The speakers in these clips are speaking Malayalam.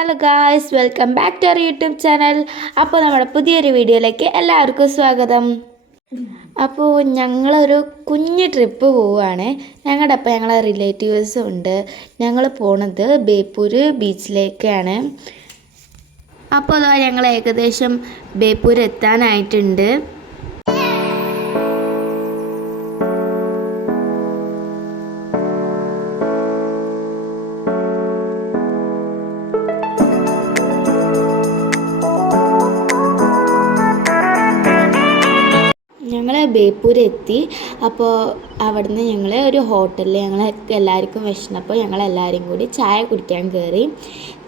Hello guys welcome back to our YouTube channel അപ്പോൾ നമ്മുടെ പുതിയൊരു വീഡിയോയിലേക്ക് എല്ലാവർക്കും സ്വാഗതം. അപ്പോൾ ഞങ്ങളൊരു കുഞ്ഞ് ട്രിപ്പ് പോവുകയാണ്. ഞങ്ങളുടെ അപ്പം ഞങ്ങളെ റിലേറ്റീവ്സും ഉണ്ട്. ഞങ്ങൾ പോണത് ബേപ്പൂർ ബീച്ചിലേക്കാണ്. അപ്പോൾ ഞങ്ങൾ ഏകദേശം ബേപ്പൂർ എത്താനായിട്ടുണ്ട്. ബേപ്പൂർ എത്തി അപ്പോൾ അവിടുന്ന് ഞങ്ങൾ ഒരു ഹോട്ടലിൽ ഞങ്ങൾ എല്ലാവർക്കും വിശന്നപ്പോൾ ഞങ്ങൾ എല്ലാവരും കൂടി ചായ കുടിക്കാൻ കയറി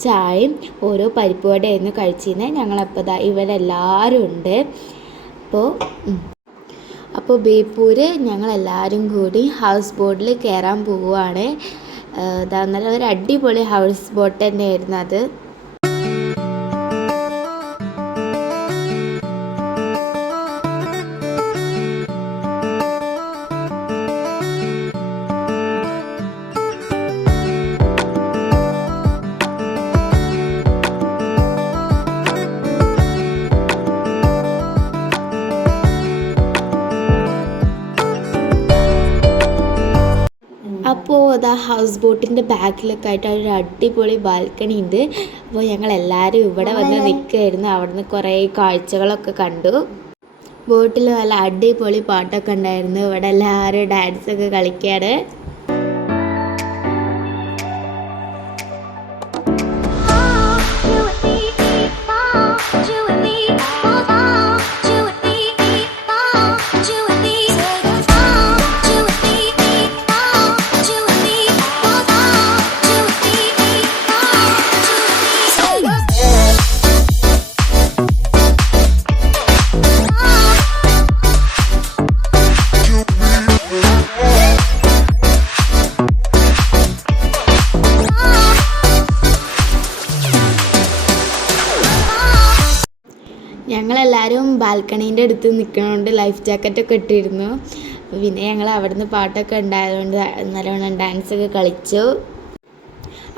ചായയും ഓരോ പരിപ്പ് വടയായിരുന്നു കഴിച്ചിരുന്നത് ഞങ്ങളപ്പോൾ ദാ ഇവിടെ എല്ലാവരും ഉണ്ട് അപ്പോൾ അപ്പോൾ ബേപ്പൂർ ഞങ്ങളെല്ലാവരും കൂടി ഹൗസ് ബോട്ടിൽ കയറാൻ പോവുകയാണ് ഇതാ നല്ല ഒരു അടിപൊളി ഹൗസ് ബോട്ട് തന്നെയായിരുന്നു അത്. അതാ ഹൗസ് ബോട്ടിന്റെ ബാക്കിലൊക്കെ ആയിട്ട് ഒരു അടിപൊളി ബാൽക്കണി ഉണ്ട്. അപ്പോൾ ഞങ്ങൾ എല്ലാവരും ഇവിടെ വന്ന് നിൽക്കുകയായിരുന്നു അവിടുന്ന് കുറേ കാഴ്ചകളൊക്കെ കണ്ടു. ബോട്ടിൽ നല്ല അടിപൊളി പാട്ടൊക്കെ ഉണ്ടായിരുന്നു. ഇവിടെ എല്ലാവരും ഡാൻസൊക്കെ കളിക്കാറ് ഞങ്ങളെല്ലാവരും ബാൽക്കണീന്റെ അടുത്ത് നിൽക്കണോണ്ട് ലൈഫ് ജാക്കറ്റൊക്കെ ഇട്ടിരുന്നു. പിന്നെ ഞങ്ങൾ അവിടുന്ന് പാട്ടൊക്കെ ഉണ്ടായതുകൊണ്ട് നല്ലവണ്ണം ഡാൻസൊക്കെ കളിച്ചു.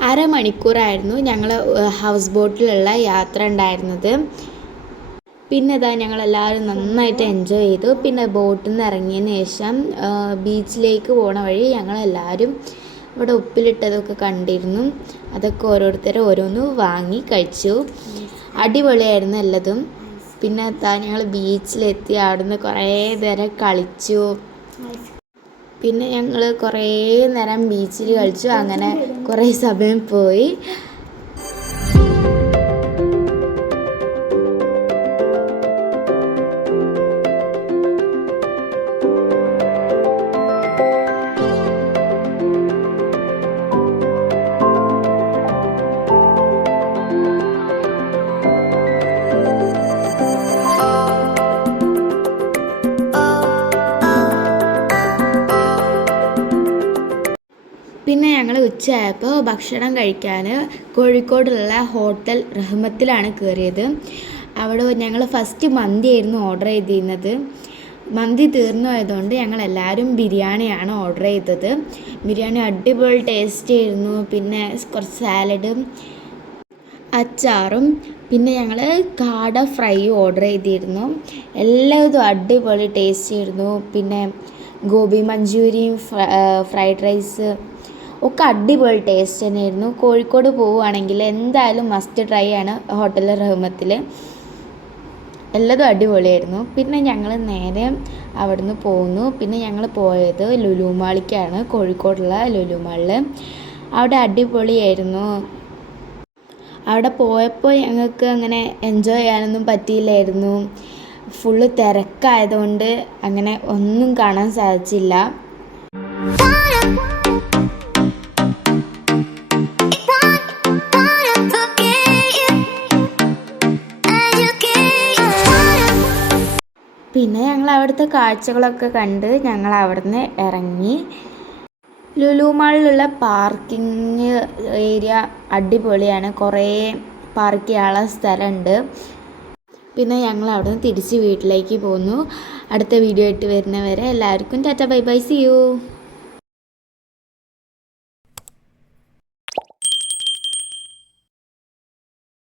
അരമണിക്കൂറായിരുന്നു ഞങ്ങൾ ഹൗസ് ബോട്ടിലുള്ള യാത്ര ഉണ്ടായിരുന്നത്. പിന്നെ ഇതാ ഞങ്ങളെല്ലാവരും നന്നായിട്ട് എൻജോയ് ചെയ്തു. പിന്നെ ബോട്ടിൽ നിന്ന് ഇറങ്ങിയതിന് ശേഷം ബീച്ചിലേക്ക് പോണ വഴി ഞങ്ങളെല്ലാവരും ഇവിടെ ഉപ്പിലിട്ടതൊക്കെ കണ്ടിരുന്നു. അതൊക്കെ ഓരോരുത്തരും ഓരോന്ന് വാങ്ങി കഴിച്ചു. അടിപൊളിയായിരുന്നു എല്ലാതും. പിന്നെ താ ഞങ്ങൾ ബീച്ചിലെത്തി. അവിടുന്ന് കുറേ നേരം കളിച്ചു. പിന്നെ ഞങ്ങൾ കുറേ നേരം ബീച്ചിൽ കളിച്ചു. അങ്ങനെ കുറേ സമയം പോയി. പിന്നെ ഞങ്ങൾ ഉച്ചയായപ്പോൾ ഭക്ഷണം കഴിക്കാൻ കോഴിക്കോടുള്ള ഹോട്ടൽ റഹ്മത്തിലാണ് കയറിയത് അവിടെ ഞങ്ങൾ ഫസ്റ്റ് മന്തിയായിരുന്നു ഓർഡർ ചെയ്തിരുന്നത്. മന്തി തീർന്നു ആയതുകൊണ്ട് ഞങ്ങൾ എല്ലാവരും ബിരിയാണിയാണ് ഓർഡർ ചെയ്തത്. ബിരിയാണി അടിപൊളി ടേസ്റ്റ് ആയിരുന്നു. പിന്നെ കുറച്ച് സാലഡും അച്ചാറും പിന്നെ ഞങ്ങൾ കാട ഫ്രൈ ഓർഡർ ചെയ്തിരുന്നു. എല്ലാതും അടിപൊളി ടേസ്റ്റ് ആയിരുന്നു. പിന്നെ ഗോബി മഞ്ചൂരിയും ഫ്രൈഡ് റൈസ് ഒക്കെ അടിപൊളി ടേസ്റ്റ് തന്നെയായിരുന്നു. കോഴിക്കോട് പോവുകയാണെങ്കിൽ എന്തായാലും മസ്റ്റ് ട്രൈ ആണ് ഹോട്ടൽ റഹ്മത്തിൽ. എല്ലാതും അടിപൊളിയായിരുന്നു. പിന്നെ ഞങ്ങൾ നേരെ അവിടുന്ന് പോന്നു. പിന്നെ ഞങ്ങൾ പോയത് ലുലുമാളിക്കാണ് കോഴിക്കോടുള്ള ലുലു മാളിൽ അവിടെ അടിപൊളിയായിരുന്നു. അവിടെ പോയപ്പോൾ ഞങ്ങൾക്ക് അങ്ങനെ എൻജോയ് ചെയ്യാനൊന്നും പറ്റിയില്ലായിരുന്നു. ഫുള്ള് തിരക്കായതുകൊണ്ട് അങ്ങനെ ഒന്നും കാണാൻ സാധിച്ചില്ല. പിന്നെ ഞങ്ങൾ അവിടുത്തെ കാഴ്ചകളൊക്കെ കണ്ട് ഞങ്ങൾ അവിടുന്ന് ഇറങ്ങി. ലുലു മാളിലുള്ള പാർക്കിംഗ് ഏരിയ അടിപൊളിയാണ്. കുറേ പാർക്ക് ചെയ്യാനുള്ള സ്ഥലമുണ്ട്. പിന്നെ ഞങ്ങൾ അവിടെ നിന്ന് തിരിച്ച് വീട്ടിലേക്ക് പോന്നു. അടുത്ത വീഡിയോ ആയിട്ട് വരുന്നവരെ എല്ലാവർക്കും tata bye bye see you.